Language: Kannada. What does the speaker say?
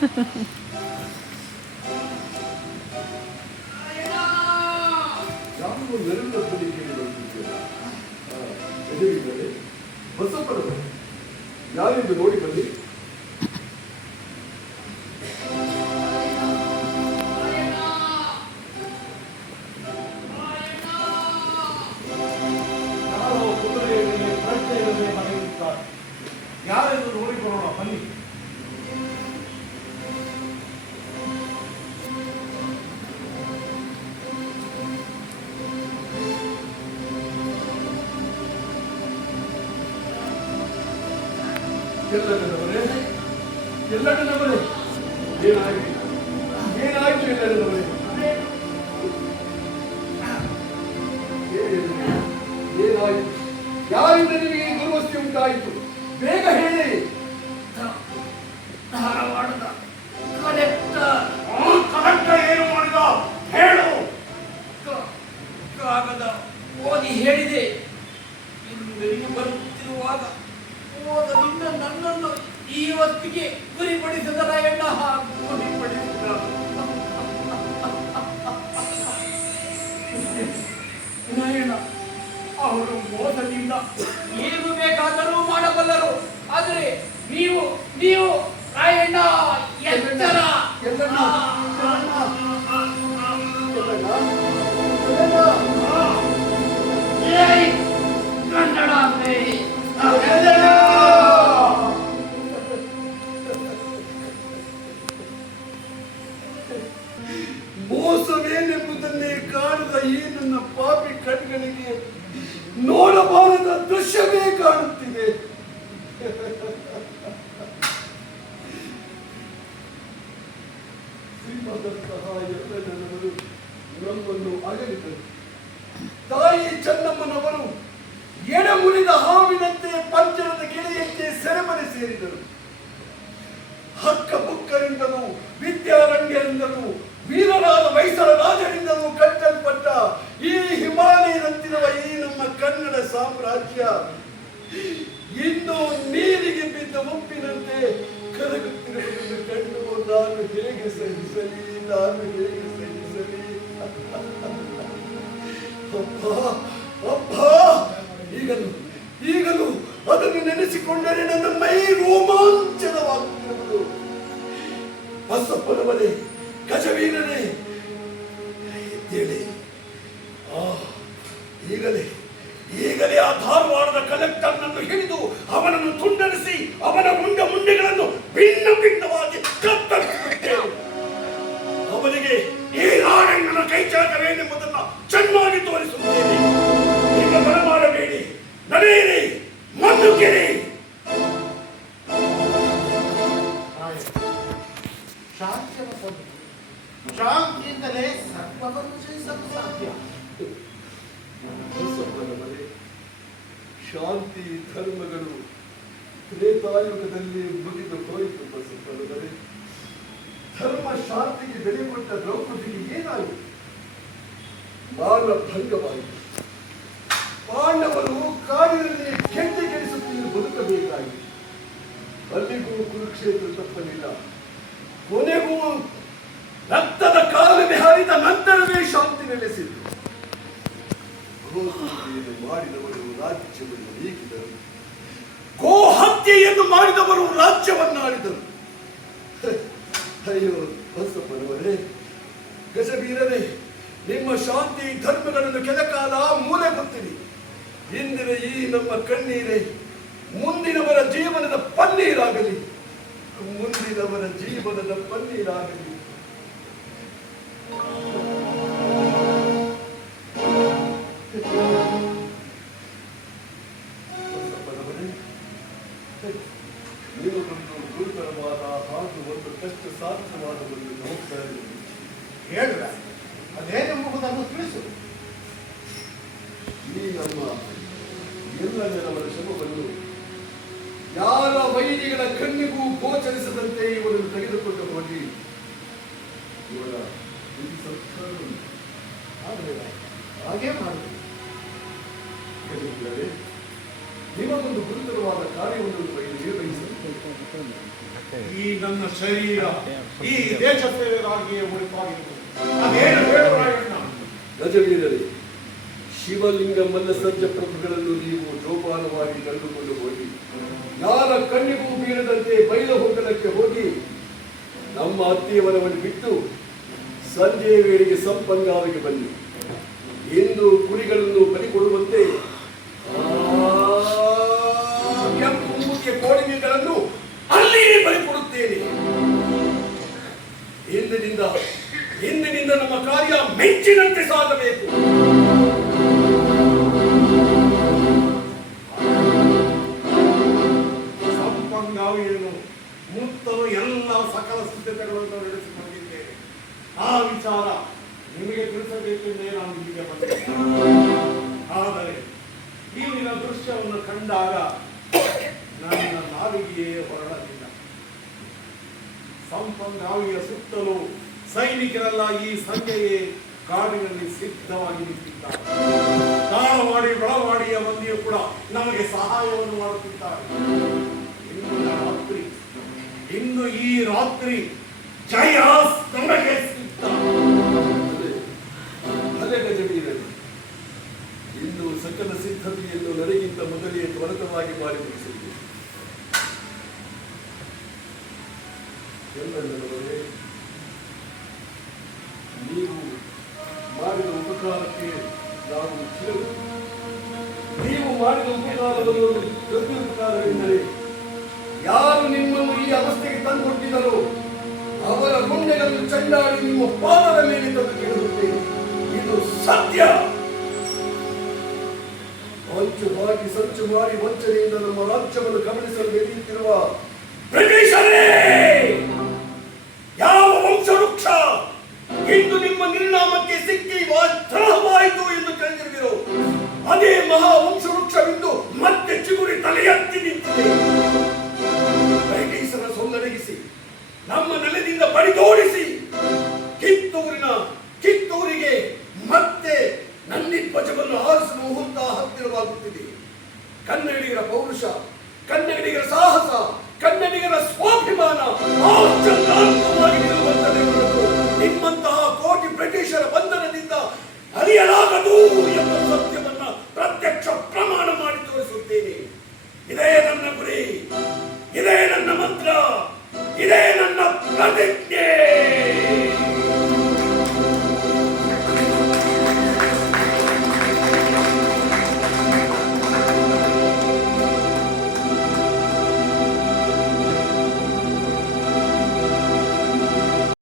ಯಾವ ನೆರಳಿನ ಧ್ವನಿ ಕೇಳಿ ಬರುತ್ತಿದ್ದೀರಾ? ಎದುರಿದ್ದಾರೆ ಬಸಪ್ಪನವರು ಯಾರೆಂದು ನೋಡಿ ಬನ್ನಿ. ಯಾರೆಂದು ನೋಡಿಕೊಳ್ಳೋಣ ಬನ್ನಿ. ಎಲ್ಲರವರೇ ಎಲ್ಲರವರೇ ಏನಾಯಿತು ಏನಾಯಿತು ಎಲ್ಲರವರೇ ಏನಾಯಿತು? ಯಾರಿಂದ ನಿಮಗೆ ಈ ದುರ್ವಸ್ಥೆ ಉಂಟಾಯಿತು? ಬೇಗ ಹೇಳಿ. ಧಾರವಾಡದ ಕಲೆಕ್ಟರ್ ಏನು ಮಾಡಿದ ಹೇಳು. ಕಾಗದ ಓದಿ ಹೇಳಿದೆ. ಇಲ್ಲಿಗೆ ಬರುತ್ತಿರುವಾಗ ಓದದಿಂದ ನನ್ನನ್ನು ಈ ಹೊತ್ತಿಗೆ ಗುರಿಪಡಿಸಿದ ರಾಯಣ್ಣ ಗುರಿಪಡಿಸಿದ. ರಾಯಣ್ಣ ಅವರು ಮೋಸದಿಂದ ಏನು ಬೇಕಾದರೂ ಮಾಡಬಲ್ಲರು. ಆದರೆ ನೀವು ನೀವು ರಾಯಣ್ಣ ಎತ್ತರ ಕನ್ನಡ ಮೋಸವೇನೆಂಬುದನ್ನೇ ಕಾಣದ ಈ ನನ್ನ ಪಾಪಿ ಕಣ್ಗಳಿಗೆ ನೋಡಬಾರದ ದೃಶ್ಯವೇ ಕಾಣುತ್ತಿದೆ. ಶ್ರೀಮದಂತಹ ಎಲ್ಲ ಜನರು ನಮ್ಮನ್ನು ಅಗಲಿದರು. ತಾಯಿ ಚೆನ್ನಮ್ಮನವರು ಎಡಮುರಿದ ಹಾವಿನಂತೆ ಪಂಜರದ ಗಿಳಿಯಂತೆ ಸೆರೆಮನೆ ಸೇರಿದರು. ಹಕ್ಕ ಬುಕ್ಕರಿಂದಲೂ ವಿದ್ಯಾರಣ್ಯರಿಂದಲೂ ವೀರರಾದ ವೈಸಳ ರಾಜರಿಂದಲೂ ಕಟ್ಟಲ್ಪಟ್ಟ ಈ ಹಿಮಾಲಯದಂತಿರುವ ಈ ನಮ್ಮ ಕನ್ನಡ ಸಾಮ್ರಾಜ್ಯ ಇನ್ನು ನೀರಿಗೆ ಬಿದ್ದ ಉಪ್ಪಿನಂತೆ ಕರಗುತ್ತಿರುವುದನ್ನು ಕಂಡು ನಾನು ಹೇಗೆ ಸಹಿಸಲಿ. ಈಗಲೂ ಅದನ್ನು ನೆನೆಸಿಕೊಂಡರೆ ನನ್ನ ಮೈ ರೋಮಾಂಚನವಾಗುತ್ತಿರುವುದು. ಬಸಪ್ಪನವರೇ, ಗಜವೀರನೇ, ಎದ್ದೇಳಿ. ಈಗಲೇ ಆ ಧಾರವಾಡದ ಕಲೆಕ್ಟರ್ನನ್ನು ಹಿಡಿದು ಅವನನ್ನು ತುಂಡರಿಸಿ ಅವನ ಮುಂಡೆಗಳನ್ನು ಭಿನ್ನ ಭಿನ್ನವಾಗಿ ಕತ್ತರಿಸಿಬಿಟ್ಟೆ. ಅವನಿಗೆ ಈ ನಾಡಣ್ಣನ ಕೈಚಾಟವೇನೆಂಬುದನ್ನು ಚೆನ್ನಾಗಿ ತೋರಿಸುತ್ತೇನೆ. ಈಗ ಬರಮಾಡಬೇಡಿ, ನಡೆಯಿರಿ, ಮಣ್ಣುಗೆರಿ. ಶಾಂತಿಯಿಂದಲೇ ಸರ್ವವನ್ನು ಜಯಿಸಲು ಸಾಧ್ಯ. ಶಾಂತಿ ಧರ್ಮಗಳು ತ್ರೇತಾಯುಗದಲ್ಲಿ ಮುಗಿದು ಹೋಯಿತು. ಬಸಪ್ಪನವರೇ, ಧರ್ಮ ಶಾಂತಿಗೆ ಬೆಲೆ ಕೊಟ್ಟ ದ್ರೌಪದಿಗೆ ಏನಾಯಿತು? ಮಾನಭಂಗವಾಯಿತು. ಪಾಂಡವರು ಕಾಡಿನಲ್ಲಿ ಕೆಂಡೆ ಕೆಡಿಸುತ್ತಿದ್ದು ಬದುಕಬೇಕಾಯಿತು. ಅಲ್ಲಿಗೂ ಕುರುಕ್ಷೇತ್ರ ತಪ್ಪಲಿಲ್ಲ. ಕೊನೆಗೂ ರಕ್ತದ ಕಾಲನೆ ಹಾರಿದ ನಂತರವೇ ಶಾಂತಿ ನೆಲೆಸಿತು. ಗೋಹತ್ಯೆಯನ್ನು ಮಾಡಿದವರು ರಾಜ್ಯವನ್ನು ನೀಗಿದರು. ಗೋಹತ್ಯೆಯನ್ನು ಮಾಡಿದವರು ರಾಜ್ಯವನ್ನಾಡಿದರು. ಅಯ್ಯೋ ಬಸಪ್ಪನವರೇ, ಗಜವೀರರೇ, ನಿಮ್ಮ ಶಾಂತಿ ಧರ್ಮಗಳನ್ನು ಕೆಲಕಾಲ ಮೂಲೆ ಗೊತ್ತಿರಿ. ಇಂದಿನ ಈ ನಮ್ಮ ಕಣ್ಣೀರೇ ಮುಂದಿನವರ ಜೀವನದ ಪನ್ನೀರಾಗಲಿ. ನೀವೊಂದು ಗುರುತರವಾದ ಹಾಗೂ ಒಂದು ಕಷ್ಟ ಸಾಧ್ಯವಾದ ಒಂದು ಜವಾಬ್ದಾರಿ ಹೇಳುವ ಅದೇನೆಂಬುದನ್ನು ತಿಳಿಸು. ಈ ನಮ್ಮ ಎಲ್ಲ ಜನರ ಶ್ರಮವನ್ನು ಯಾರ ವೈರಿಗಳ ಕಣ್ಣಿಗೂ ಗೋಚರಿಸದಂತೆ ಇವರನ್ನು ತೆಗೆದುಕೊಂಡು ಹೋಗಿ ಇವರ ಹಾಗೆ ಮಾಡುವುದು. ನಿಮಗೊಂದು ಗುರುತರವಾದ ಕಾರ್ಯವನ್ನು ನಿರ್ವಹಿಸಲು ಈ ನನ್ನ ಶರೀರ ಈ ದೇಶ ಸೇವೆಗಾಗಿಯೇ ಉಳಿಪಾಗಿರುವುದು. ಅದೇನು ಹೇಳುವರಾಯಣ್ಣ? ಗಜವೀರರೇ, ಶಿವಲಿಂಗ ಮಲ್ಲಸಜ್ಜ ಪ್ರಭುಗಳನ್ನು ನೀವು ಜೋಪಾನವಾಗಿ ಕರೆದುಕೊಂಡು ಹೋಗಿ ಯಾರ ಕಣ್ಣಿಗೂ ಬೀಳದಂತೆ ಬೈಲ ಹೋಗಲಕ್ಕೆ ಹೋಗಿ ನಮ್ಮ ಅತ್ತೆಯವರವನ್ನು ಬಿಟ್ಟು ಸಂಜೆಯ ವೇಳೆಗೆ ಸಂಪಂಗಾವಿಗೆ ಬನ್ನಿ. ಇಂದು ಕುರಿಗಳನ್ನು ಬಲಿ ಕೊಡುವಂತೆ ಕೆಂಪು ಮೂತಿಯ ಕೋಳಿಗೆಗಳನ್ನು ಅಲ್ಲಿಯೇ ಬಲಿ ಕೊಡುತ್ತೇನೆ. ಇಂದಿನಿಂದ ನಮ್ಮ ಕಾರ್ಯ ಮೆಚ್ಚಿನಂತೆ ಸಾಗಬೇಕು. ಸಂಪಂಗಾವಿಯನ್ನು ಮುತ್ತಲು ಎಲ್ಲ ಸಕಲ ಸಿದ್ಧತೆಗಳನ್ನು ನಡೆಸಿಕೊಂಡಿದ್ದೇನೆ. ಆ ವಿಚಾರ ನಿಮಗೆ ತಿಳಿಸಬೇಕೆಂದೇ ನಾನು ಇಲ್ಲಿಗೆ ಬಂದೆ. ಆದರೆ ಇಂದಿನ ದೃಶ್ಯವನ್ನು ಕಂಡಾಗ ನನ್ನ ನಾಲಿಗೆಯೇ ಹೊರಡಲಿಲ್ಲ. ಸಂಪಂಗಾವಿಯ ಸುತ್ತಲೂ ಸೈನಿಕರೆಲ್ಲ ಈ ಸಂಜೆಯೇ ಕಾಡಿನಲ್ಲಿ ಸಿದ್ಧವಾಗಿ ನಿಂತಿದ್ದಾರೆ. ತಾಳವಾಡಿ ಬಳವಾಡಿಯ ಮಂದಿಯು ಕೂಡ ನಮಗೆ ಸಹಾಯವನ್ನು ಮಾಡುತ್ತಿದ್ದಾರೆ. ಇಂದು ಈ ರಾತ್ರಿ ಜಯ ನಮಗೆ ಸಿದ್ಧ. ಗಜವೀರರು, ಇಂದು ಸಕಲ ಸಿದ್ಧತೆಯನ್ನು ನನಗಿಂತ ಮೊದಲೇ ತ್ವರಿತವಾಗಿ ಮಾಡಿ ಮುಗಿಸಿದೆ. ಎಲ್ಲರೇ, ನೀವು ಮಾಡಿದ ಉಪಕಾರಕ್ಕೆ ನಾವು ಚಿರರು. ನೀವು ಮಾಡಿದ ಉಪಕಾರವನ್ನು ಪ್ರತಿ ಉಪಕಾರವೆಂದರೆ ಯಾರು ನಿಮ್ಮನ್ನು ಈ ಅವಸ್ಥೆಗೆ ತಂದುಕೊಟ್ಟಿದ್ದರೋ ಅವರ ಗುಂಡೆಗಳನ್ನು ಚಂಡಾಡಿ ನಿಮ್ಮ ಪಾದದ ಮೇಲೆ ತಂದು ಕೇಳುತ್ತೇನೆ. ಇದು ಸತ್ಯ. ಹೊಂಚು ಹಾಕಿ ಸಂಚು ಮಾಡಿ ವಂಚನೆಯಿಂದ ನಮ್ಮ ರಾಜ್ಯವನ್ನು ಗಮನಿಸಲು ನಡೆಯುತ್ತಿರುವ ಬ್ರಿಟಿಷರೇ, ಯಾವ ವಂಶವೃಕ್ಷ ಇಂದು ನಿಮ್ಮ ನಿರ್ನಾಮಕ್ಕೆ ಸಿಕ್ಕಿ ದ್ರೋಹವಾಯಿತು ಎಂದು ತಿಳಿದಿರುವಿರೋ ಅದೇ ಮಹಾ ವಂಶವೃಕ್ಷವಿಂದು ಮತ್ತೆ ಚಿಗುರಿ ತಲೆ ಎತ್ತಿ ನಿಂತಿದೆ. ಬ್ರಿಟಿಷರ ಸೊಲ್ಲಡಗಿಸಿ ನಮ್ಮ ನೆಲದಿಂದ ಬಡಿದೋಡಿಸಿ ಕಿತ್ತೂರಿಗೆ ಮತ್ತೆ ನನ್ನಿ ಧ್ವಜವನ್ನು ಹಾರಿಸುವ ಮುಹೂರ್ತ ಹತ್ತಿರವಾಗುತ್ತಿದೆ. ಕನ್ನಡಿಗರ ಪೌರುಷ, ಕನ್ನಡಿಗರ ಸಾಹಸ, ಕನ್ನಡಿಗರ ಸ್ವಾಭಿಮಾನ ನಿಮ್ಮಂತಹ ಕೋಟಿ ಬ್ರಿಟಿಷರ ಬಂಧನದಿಂದ ಅರಿಯಲಾಗದು ಎಂಬ ಸತ್ಯವನ್ನ ಪ್ರತ್ಯಕ್ಷ ಪ್ರಮಾಣ ಮಾಡಿ ತೋರಿಸುತ್ತೇನೆ. ಇದೇ ನನ್ನ ಗುರಿ, ಇದೇ ನನ್ನ ಮಂತ್ರ, ಇದೇ ನನ್ನ ಪ್ರತಿಜ್ಞೆ.